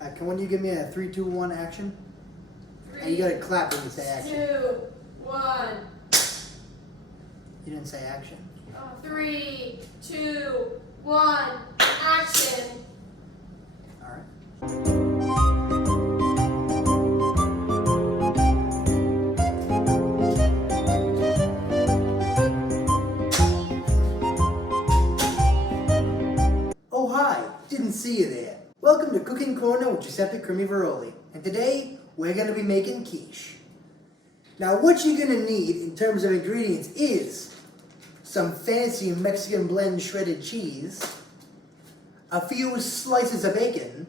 Can one of you give me a 3, 2, 1 action? And you gotta clap when you say action. 2, 1. You didn't say action. 3, 2, 1. Action. All right. Oh hi, didn't see you there. Welcome to Cooking Corner with Giuseppe CrimiVaroli, and today we're going to be making quiche. Now what you're going to need in terms of ingredients is some fancy Mexican blend shredded cheese, a few slices of bacon,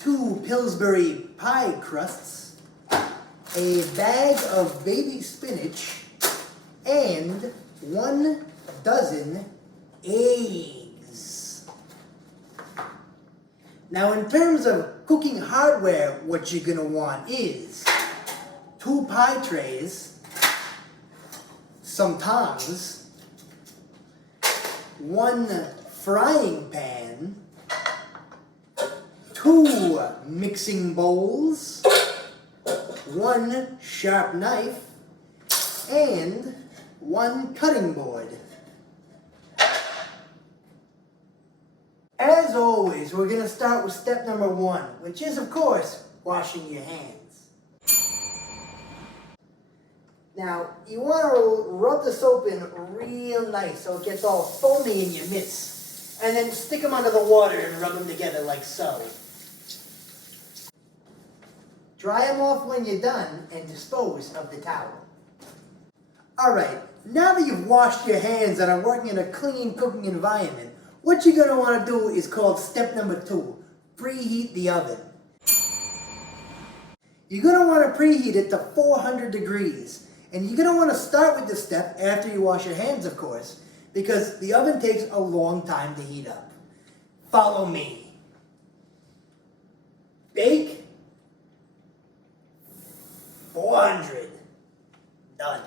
2 Pillsbury pie crusts, a bag of baby spinach, and 1 dozen eggs. Now in terms of cooking hardware, what you're going to want is 2 pie trays, some tongs, 1 frying pan, 2 mixing bowls, 1 sharp knife, and 1 cutting board. As always, we're going to start with step number 1, which is, of course, washing your hands. Now, you want to rub the soap in real nice so it gets all foamy in your mitts. And then stick them under the water and rub them together like so. Dry them off when you're done and dispose of the towel. Alright, now that you've washed your hands and are working in a clean cooking environment, what you're going to want to do is called step number 2, preheat the oven. You're going to want to preheat it to 400 degrees. And you're going to want to start with this step after you wash your hands, of course, because the oven takes a long time to heat up. Follow me. Bake. 400. Done.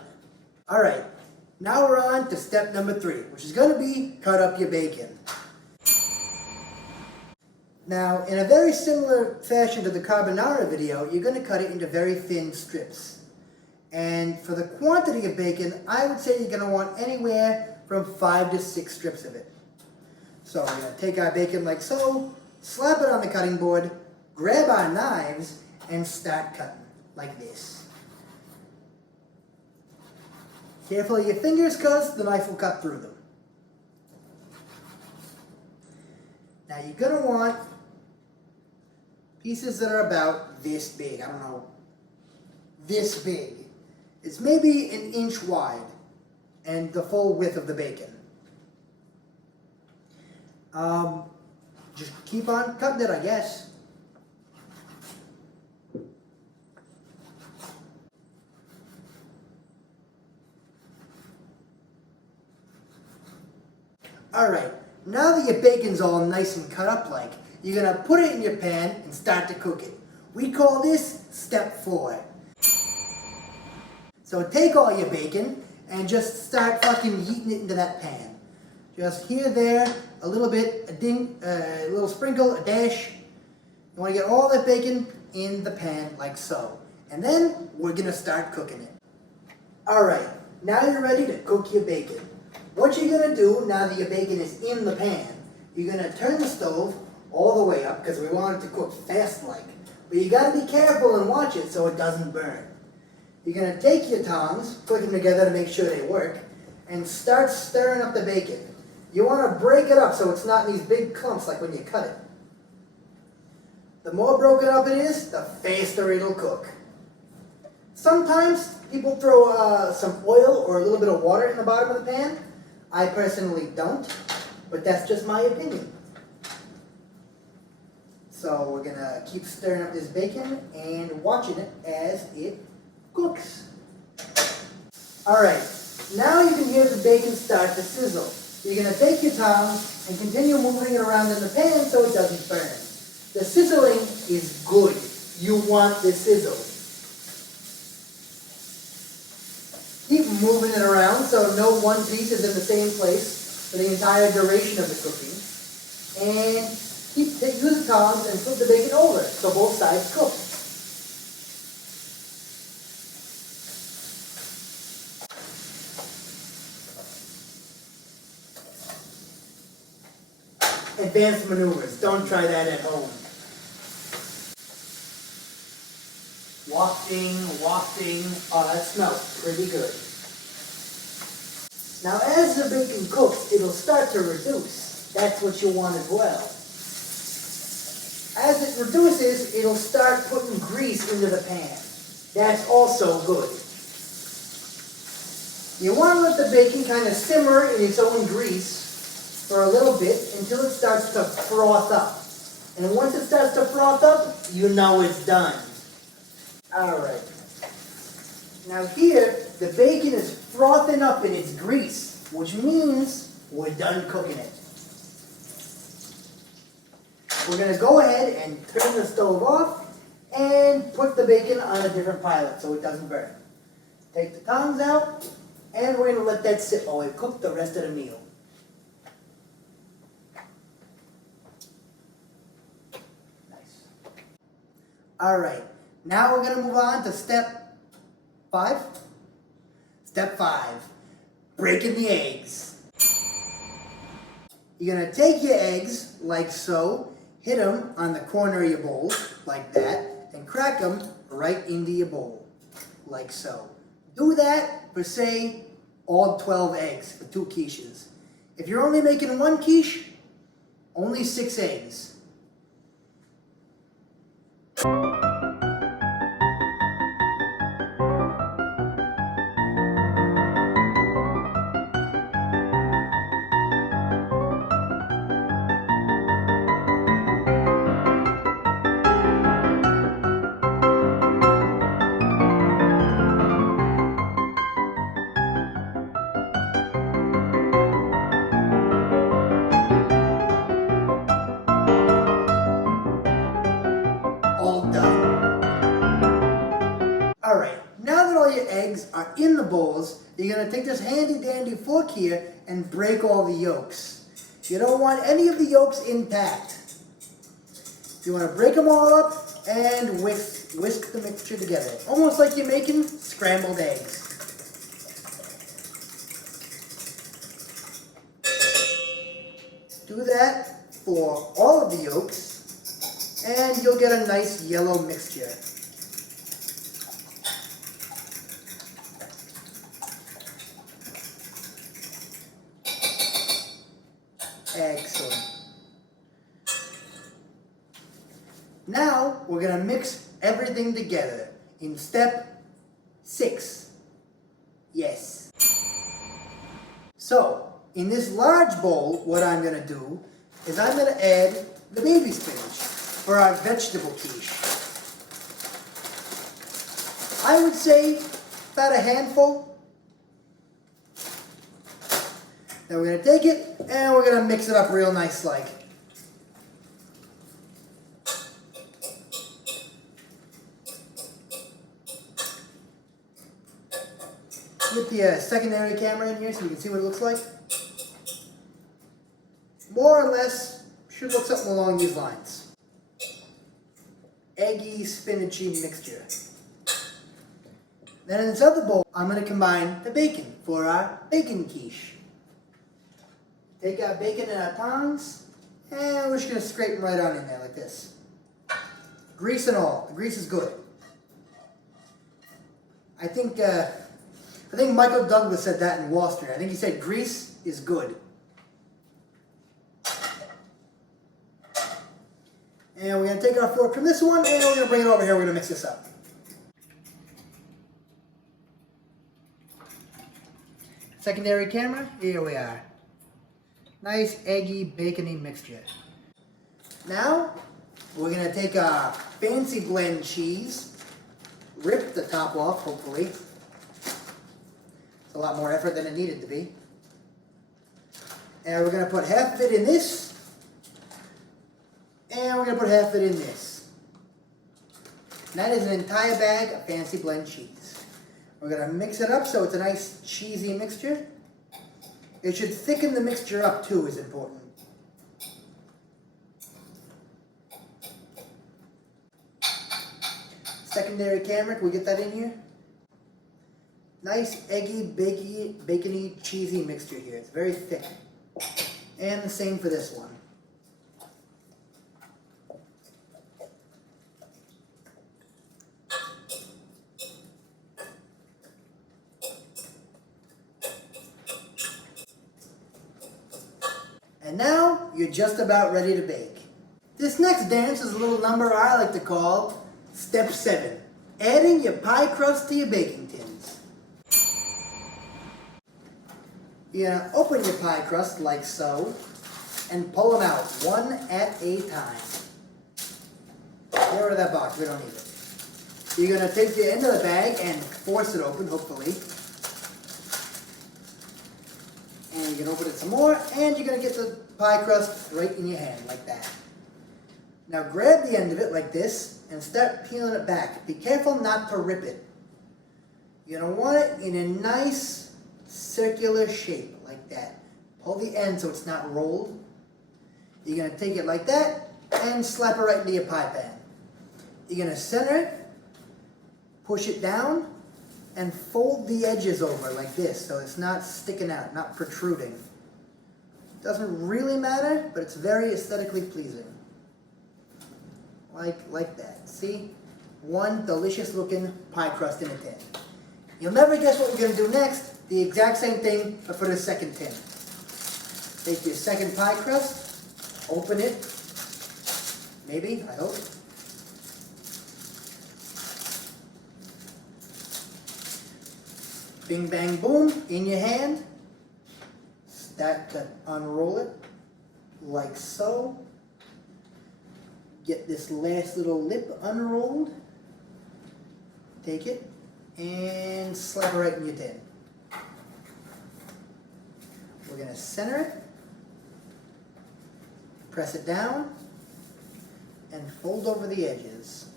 All right. Now we're on to step number 3, which is going to be cut up your bacon. Now, in a very similar fashion to the carbonara video, you're going to cut it into very thin strips. And for the quantity of bacon, I would say you're going to want anywhere from 5 to 6 strips of it. So we're going to take our bacon like so, slap it on the cutting board, grab our knives, and start cutting like this. Careful of your fingers because the knife will cut through them. Now you're going to want pieces that are about this big. I don't know, this big. It's maybe 1 inch wide and the full width of the bacon. Just keep on cutting it, I guess. Alright, now that your bacon's all nice and cut up like, you're going to put it in your pan and start to cook it. We call this step 4. So take all your bacon and just start fucking yeeting it into that pan. Just here, there, a little bit, a ding, a little sprinkle, a dash. You want to get all that bacon in the pan like so. And then we're going to start cooking it. Alright, now you're ready to cook your bacon. What you're going to do now that your bacon is in the pan, you're going to turn the stove all the way up because we want it to cook fast like. But you got to be careful and watch it so it doesn't burn. You're going to take your tongs, put them together to make sure they work, and start stirring up the bacon. You want to break it up so it's not in these big clumps like when you cut it. The more broken up it is, the faster it'll cook. Sometimes people throw some oil or a little bit of water in the bottom of the pan. I personally don't, but that's just my opinion. So we're going to keep stirring up this bacon and watching it as it cooks. Alright, now you can hear the bacon start to sizzle. You're going to take your tongs and continue moving it around in the pan so it doesn't burn. The sizzling is good. You want the sizzle. Keep moving it around so no one piece is in the same place for the entire duration of the cooking. And use the tongs and flip the bacon over so both sides cook. Advanced maneuvers. Don't try that at home. Wafting. Oh, that smells pretty good. Now, as the bacon cooks, it'll start to reduce. That's what you want as well. As it reduces, it'll start putting grease into the pan. That's also good. You want to let the bacon kind of simmer in its own grease for a little bit until it starts to froth up. And once it starts to froth up, you know it's done. Alright. Now here, the bacon is frothing up in its grease, which means we're done cooking it. We're going to go ahead and turn the stove off and put the bacon on a different pilot so it doesn't burn. Take the tongs out, and we're going to let that sit while we cook the rest of the meal. Nice. Alright, now we're going to move on to step 5. Step 5, breaking the eggs. You're going to take your eggs, like so, hit them on the corner of your bowl, like that, and crack them right into your bowl, like so. Do that for, say, all 12 eggs for 2 quiches. If you're only making 1 quiche, only 6 eggs. Alright, now that all your eggs are in the bowls, you're going to take this handy dandy fork here and break all the yolks. You don't want any of the yolks intact. You want to break them all up and whisk the mixture together. Almost like you're making scrambled eggs. Do that for all of the yolks and you'll get a nice yellow mixture. Excellent. Now we're going to mix everything together in step 6. Yes. So, in this large bowl, what I'm going to do is I'm going to add the baby spinach for our vegetable quiche. I would say about a handful. Then we're going to take it and we're going to mix it up real nice like. Get the secondary camera in here so you can see what it looks like. More or less, should look something along these lines. Eggy, spinachy mixture. Then in this other bowl, I'm going to combine the bacon for our bacon quiche. Take our bacon and our tongs, and we're just going to scrape them right on in there like this. Grease and all. The grease is good. I think Michael Douglas said that in Wall Street. I think he said grease is good. And we're going to take our fork from this one, and we're going to bring it over here. We're going to mix this up. Secondary camera, here we are. Nice eggy, bacony mixture. Now, we're going to take our fancy blend cheese, rip the top off, hopefully. It's a lot more effort than it needed to be. And we're going to put half of it in this, and we're going to put half of it in this. And that is an entire bag of fancy blend cheese. We're going to mix it up so it's a nice cheesy mixture. It should thicken the mixture up too, is important. Secondary camera, can we get that in here? Nice eggy, bacony, cheesy mixture here. It's very thick. And the same for this one. And now, you're just about ready to bake. This next dance is a little number I like to call Step 7. Adding your pie crust to your baking tins. You're going to open your pie crust like so, and pull them out one at a time. Get rid of that box, we don't need it. You're going to take the end of the bag and force it open, hopefully. And you can open it some more, and you're going to get the pie crust right in your hand, like that. Now grab the end of it like this, and start peeling it back. Be careful not to rip it. You're going to want it in a nice circular shape, like that. Pull the end so it's not rolled. You're going to take it like that, and slap it right into your pie pan. You're going to center it, push it down, and fold the edges over like this so it's not sticking out, not protruding. Doesn't really matter, but it's very aesthetically pleasing. Like that. See? One delicious looking pie crust in a tin. You'll never guess what we're going to do next. The exact same thing, but for the second tin. Take your second pie crust, open it. Maybe, I hope. Bing, bang, boom, in your hand. Start to unroll it, like so. Get this last little lip unrolled. Take it, and slap it right in your tin. We're going to center it, press it down, and fold over the edges.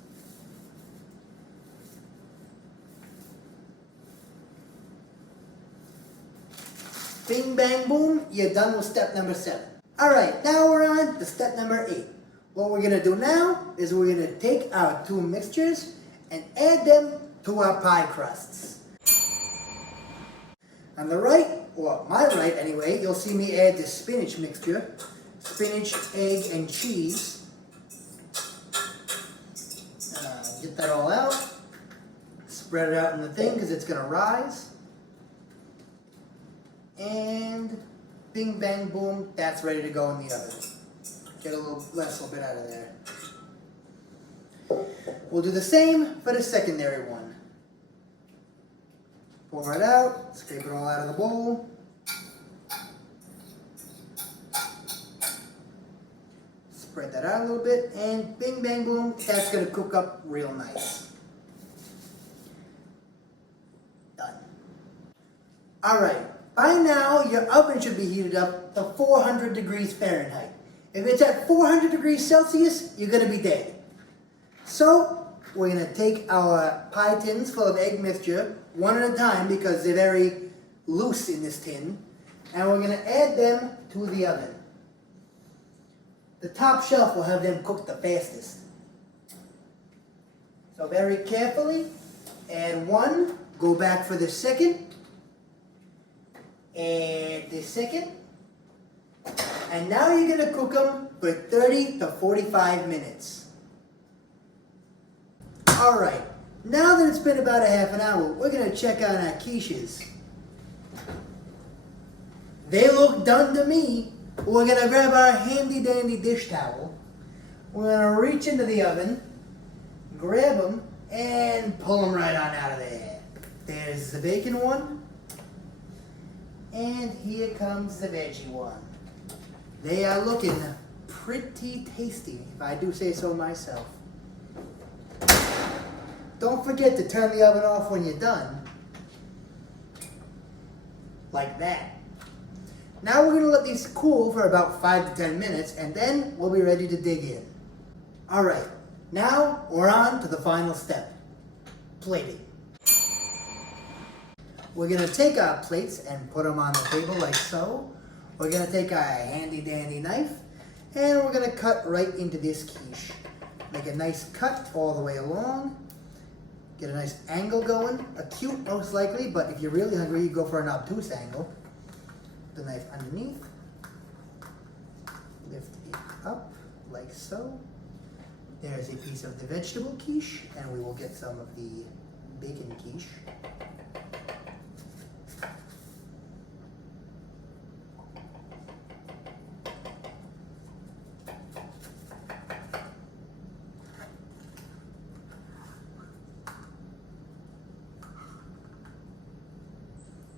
Bing, bang, boom, you're done with step number 7. Alright, now we're on to step number 8. What we're going to do now is we're going to take our two mixtures and add them to our pie crusts. On the right, or my right anyway, you'll see me add the spinach mixture. Spinach, egg, and cheese. Get that all out. Spread it out in the thing because it's going to rise. And bing, bang, boom, that's ready to go in the oven. Get a little less little bit out of there. We'll do the same for the secondary one. Pour it out, scrape it all out of the bowl. Spread that out a little bit, and bing, bang, boom, that's going to cook up real nice. Done. Alright, by now your oven should be heated up to 400 degrees Fahrenheit. If it's at 400 degrees Celsius, you're going to be dead. So, we're going to take our pie tins full of egg mixture, one at a time because they're very loose in this tin, and we're going to add them to the oven. The top shelf will have them cooked the fastest. So very carefully, add one, go back for the second, add the second, and now you're going to cook them for 30 to 45 minutes. Alright, now that it's been about a half an hour, we're going to check out our quiches. They look done to me. We're going to grab our handy dandy dish towel. We're going to reach into the oven, grab them, and pull them right on out of there. There's the bacon one. And here comes the veggie one. They are looking pretty tasty, if I do say so myself. Don't forget to turn the oven off when you're done. Like that. Now we're going to let these cool for about 5 to 10 minutes, and then we'll be ready to dig in. Alright, now we're on to the final step. Plating. We're going to take our plates and put them on the table like so. We're going to take our handy dandy knife, and we're going to cut right into this quiche. Make a nice cut all the way along. Get a nice angle going, acute most likely, but if you're really hungry, you go for an obtuse angle. The knife underneath. Lift it up, like so. There's a piece of the vegetable quiche, and we will get some of the bacon quiche.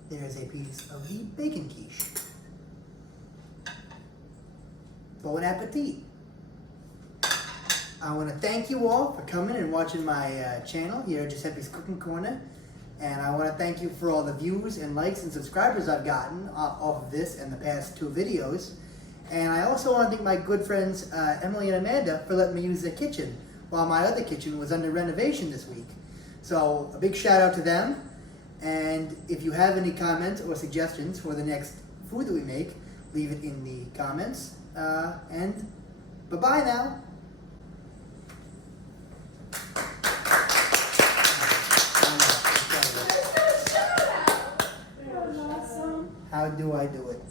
There's a piece of the bacon quiche. Bon appetit! I want to thank you all for coming and watching my channel here at Giuseppe's Cooking Corner. And I want to thank you for all the views and likes and subscribers I've gotten off of this and the past 2 videos. And I also want to thank my good friends Emily and Amanda for letting me use their kitchen while my other kitchen was under renovation this week. So a big shout out to them. And if you have any comments or suggestions for the next food that we make, leave it in the comments. And bye-bye now. How do I do it?